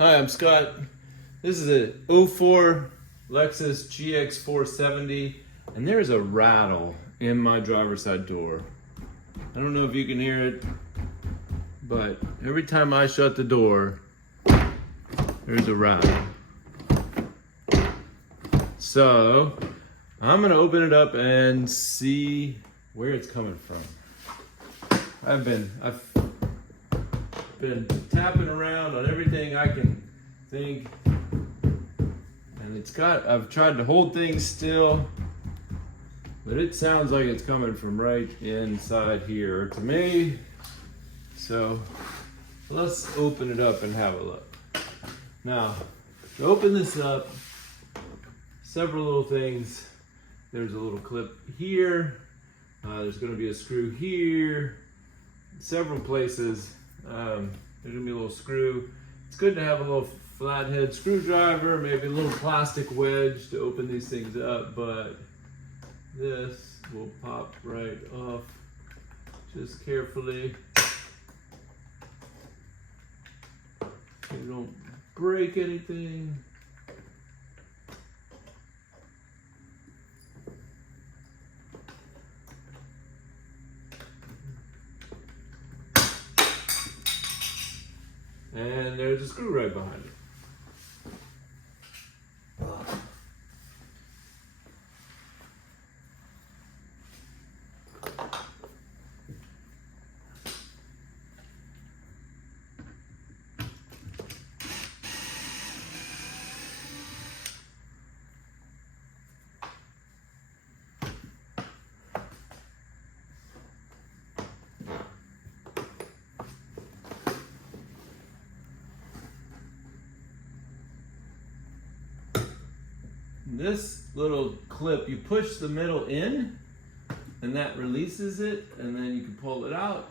Hi, I'm Scott. This is a '04 Lexus GX470, and there's a rattle in my driver's side door. I don't know if you can hear it, but every time I shut the door, there's a rattle. So I'm gonna open it up and see where it's coming from. I've been tapping around on everything I can think, and I've tried to hold things still, but it sounds like it's coming from right inside here to me. So let's open it up and have a look. Now, to open this up, several little things. There's a little clip here. There's going to be a screw here. Several places. There's gonna be a little screw. It's good to have a little flathead screwdriver, maybe a little plastic wedge to open these things up, but this will pop right off just carefully. You don't break anything. And there's a screw right behind it. This little clip, you push the middle in and that releases it, and then you can pull it out,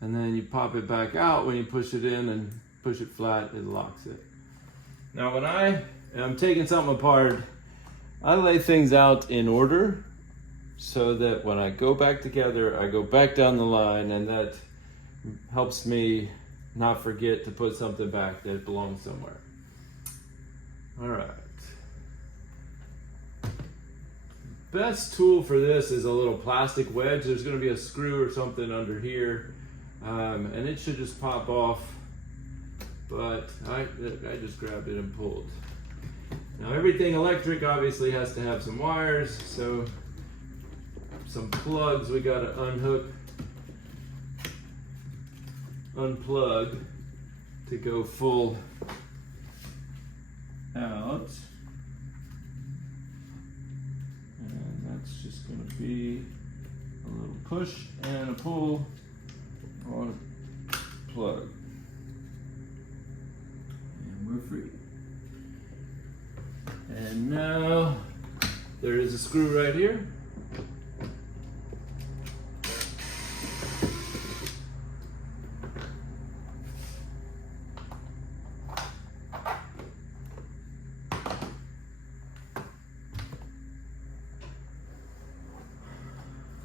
and then you pop it back out. When you push it in and push it flat, it locks it. Now when I am taking something apart, I lay things out in order so that when I go back together, I go back down the line, and that helps me not forget to put something back that belongs somewhere. All right. Best tool for this is a little plastic wedge. There's going to be a screw or something under here, and it should just pop off. But I just grabbed it and pulled. Now everything electric obviously has to have some wires, so some plugs we got to unplug to go full out, and that's just going to be a little push and a pull on a plug, and we're free. And now there is a screw right here.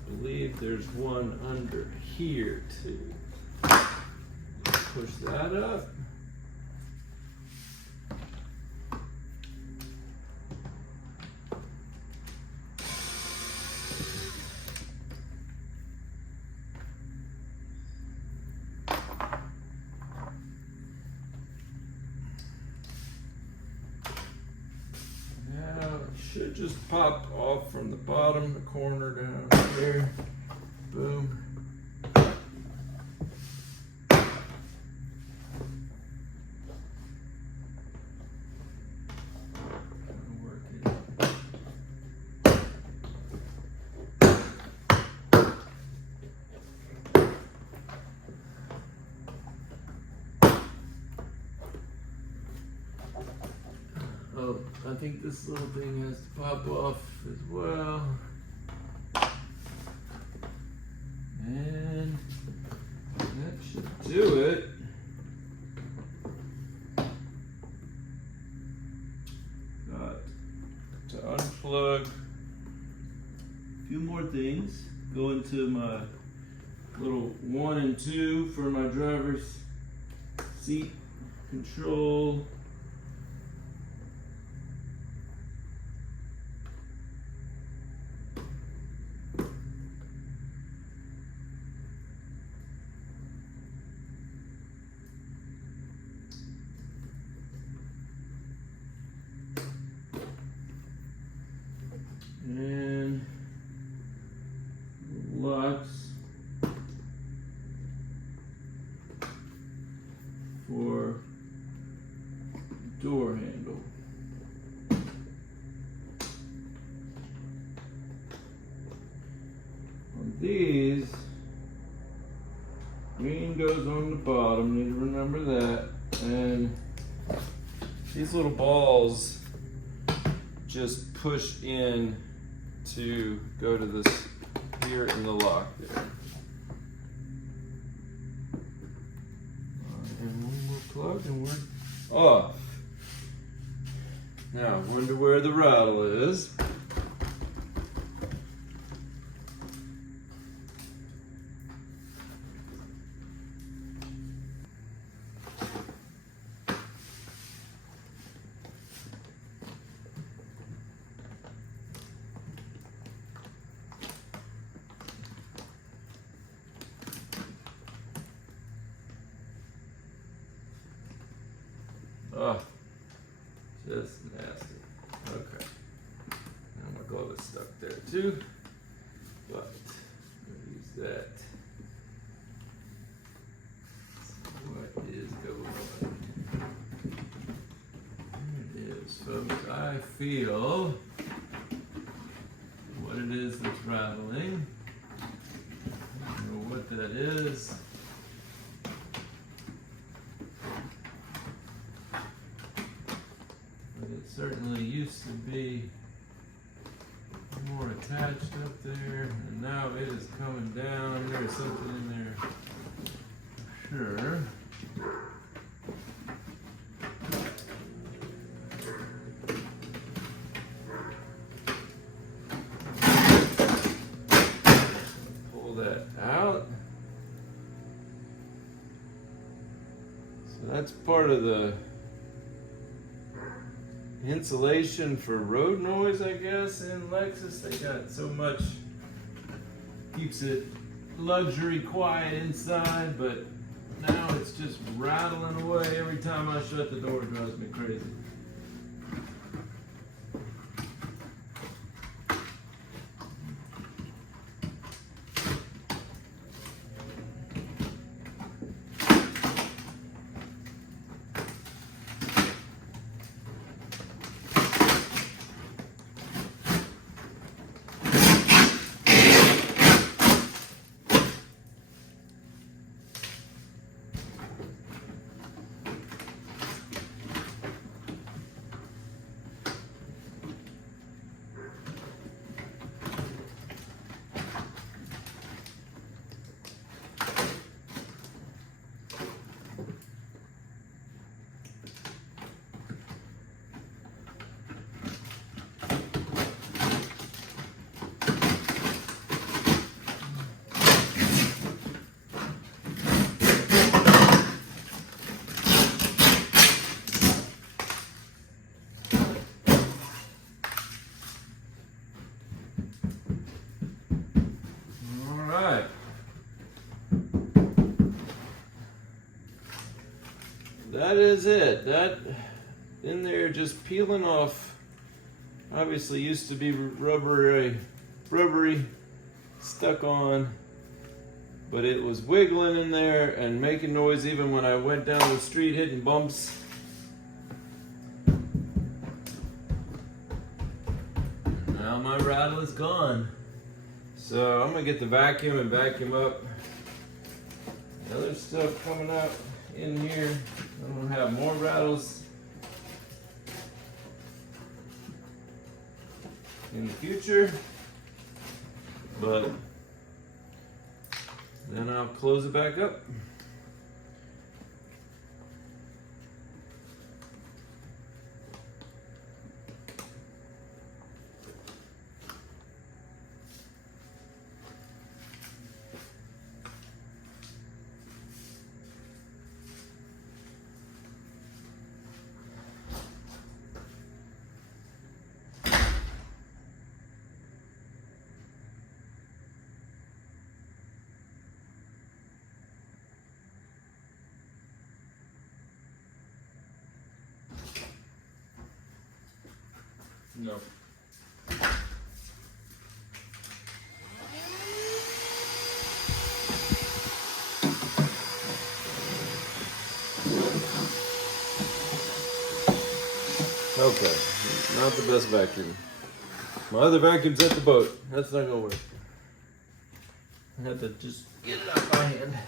I believe there's one under here too. Push that up. Now it should just pop off from the bottom, the corner down there. Boom. Oh, I think this little thing has to pop off as well. And that should do it. Got to unplug a few more things. Go into my little 1 and 2 for my driver's seat control. And locks for door handle. On these, green goes on the bottom, need to remember that. And these little balls just push in to go to this here in the lock there. And one more plug and we're off. Now, I wonder where the rattle is. Oh, just nasty. Okay. Now my glove is stuck there too, but we'll use that. What is going on? There it is, folks. I feel what it is that's rattling. I don't know what that is. Certainly used to be more attached up there, and now it is coming down. There's something in there for sure. Pull that out. So that's part of the insulation for road noise, I guess, in Lexus. They got so much, keeps it luxury quiet inside, but now it's just rattling away every time I shut the door. It drives me crazy. That is it. That in there just peeling off. Obviously used to be rubbery stuck on, but it was wiggling in there and making noise even when I went down the street hitting bumps. Now my rattle is gone. So I'm gonna get the vacuum and vacuum up. Now there's stuff coming out in here. I'm gonna have more rattles in the future, but then I'll close it back up. No. Okay, not the best vacuum. My other vacuum's at the boat. That's not gonna work. I had to just get it out by hand.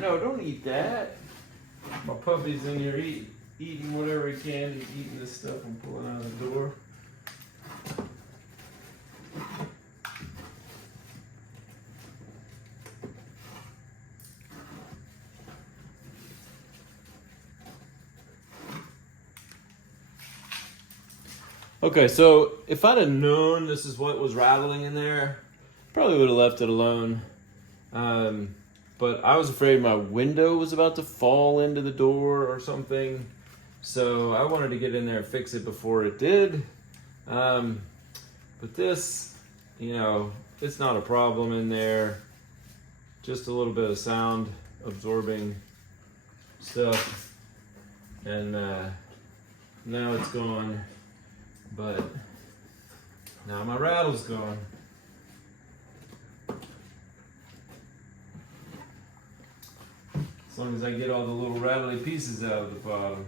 No, don't eat that. My puppy's in here eating whatever he can. He's eating this stuff I'm pulling out of the door. Okay, so if I'd have known this is what was rattling in there, probably would have left it alone. But I was afraid my window was about to fall into the door or something. So I wanted to get in there and fix it before it did. But this, you know, it's not a problem in there. Just a little bit of sound absorbing stuff. And now it's gone. But now my rattle's gone. As long as I get all the little rattly pieces out of the bottom.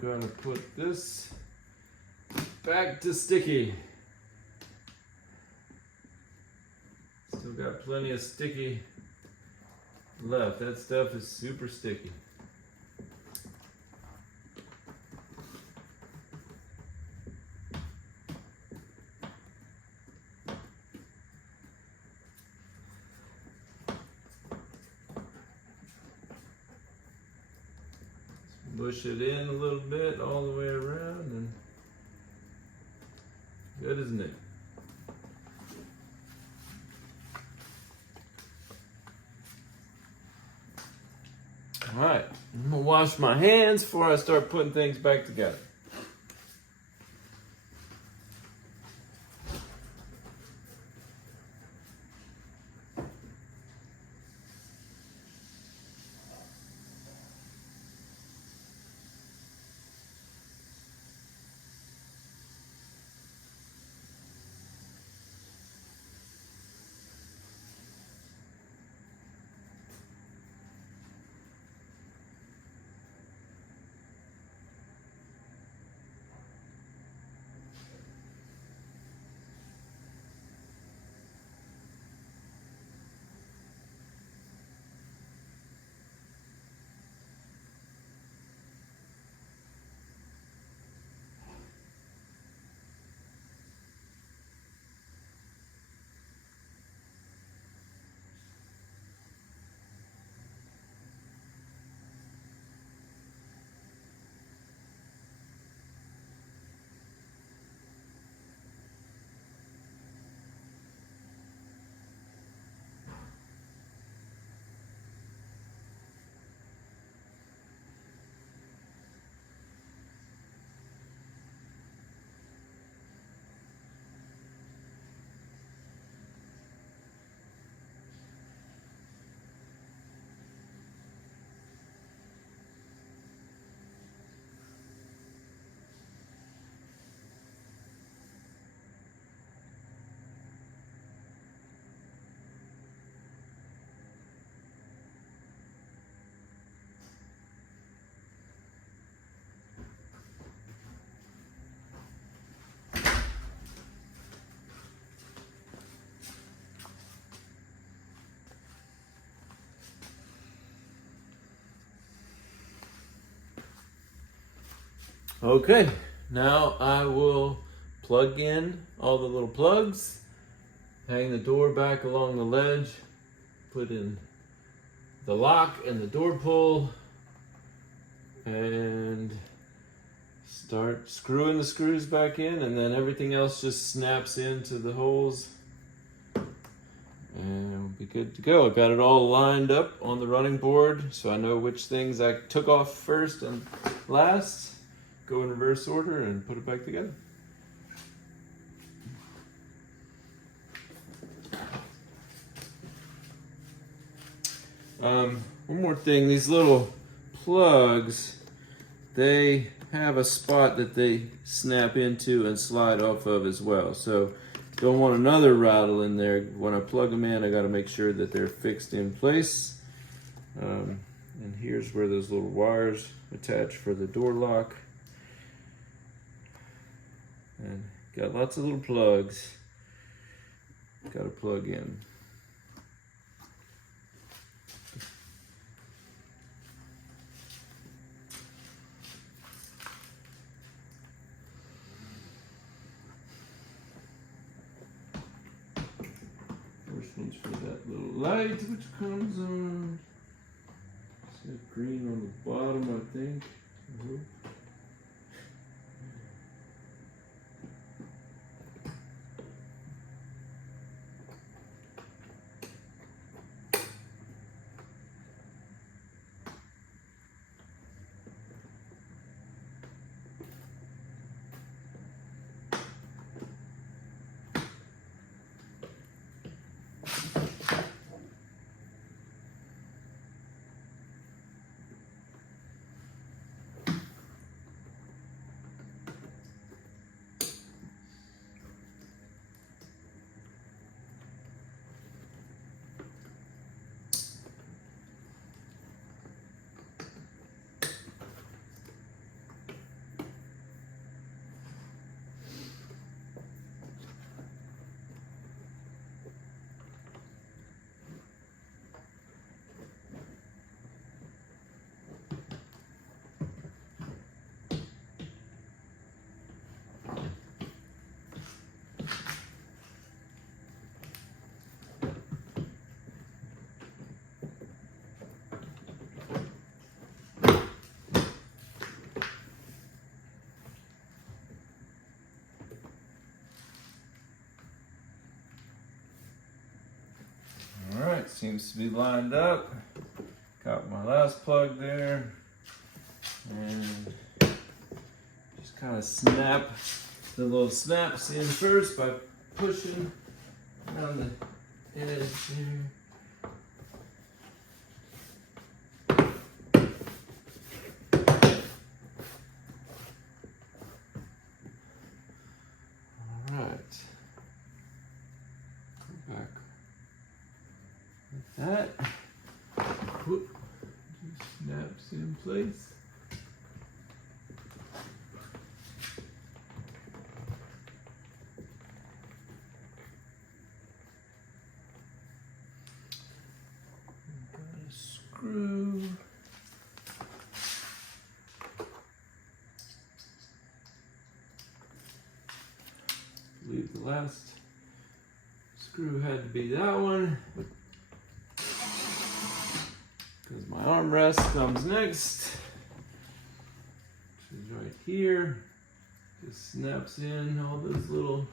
Gonna put this back to sticky. Still got plenty of sticky left. That stuff is super sticky. Push it in a little bit all the way around, and good, isn't it? All right, I'm gonna wash my hands before I start putting things back together. Okay, now I will plug in all the little plugs, hang the door back along the ledge, put in the lock and the door pull, and start screwing the screws back in, and then everything else just snaps into the holes and we'll be good to go. I got it all lined up on the running board so I know which things I took off first and last, go in reverse order and put it back together. One more thing, these little plugs, they have a spot that they snap into and slide off of as well. So don't want another rattle in there. When I plug them in, I got to make sure that they're fixed in place. And here's where those little wires attach for the door lock. And got lots of little plugs. Got to plug in. First one's for that little light which comes on. It's got green on the bottom, I think. I hope. Alright, seems to be lined up. Got my last plug there. And just kind of snap the little snaps in first by pushing around the edge here. That whoop, just snaps in place. Got a screw. I believe the last screw had to be that one. Because my armrest comes next, which is right here. Just snaps in all those little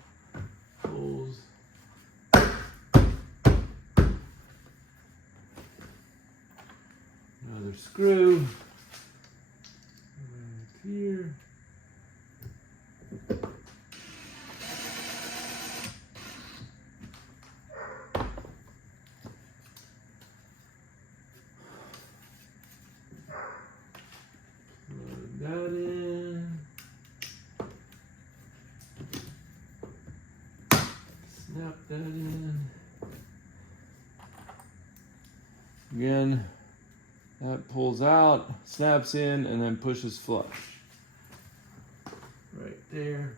holes. Another screw right here. That in. Snap that in. Again, that pulls out, snaps in, and then pushes flush. Right there.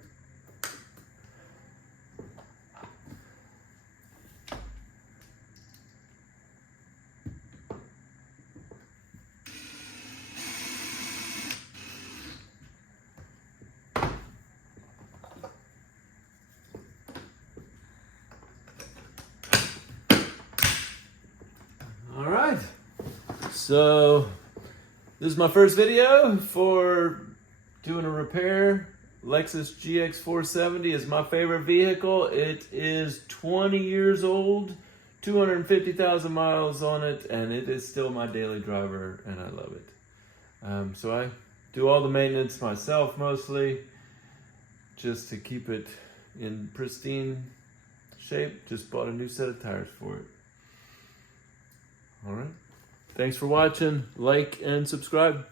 All right. So this is my first video for doing a repair. Lexus GX470 is my favorite vehicle. It is 20 years old, 250,000 miles on it, and it is still my daily driver, and I love it. So I do all the maintenance myself mostly, just to keep it in pristine shape. Just bought a new set of tires for it. All right. Thanks for watching. Like and subscribe.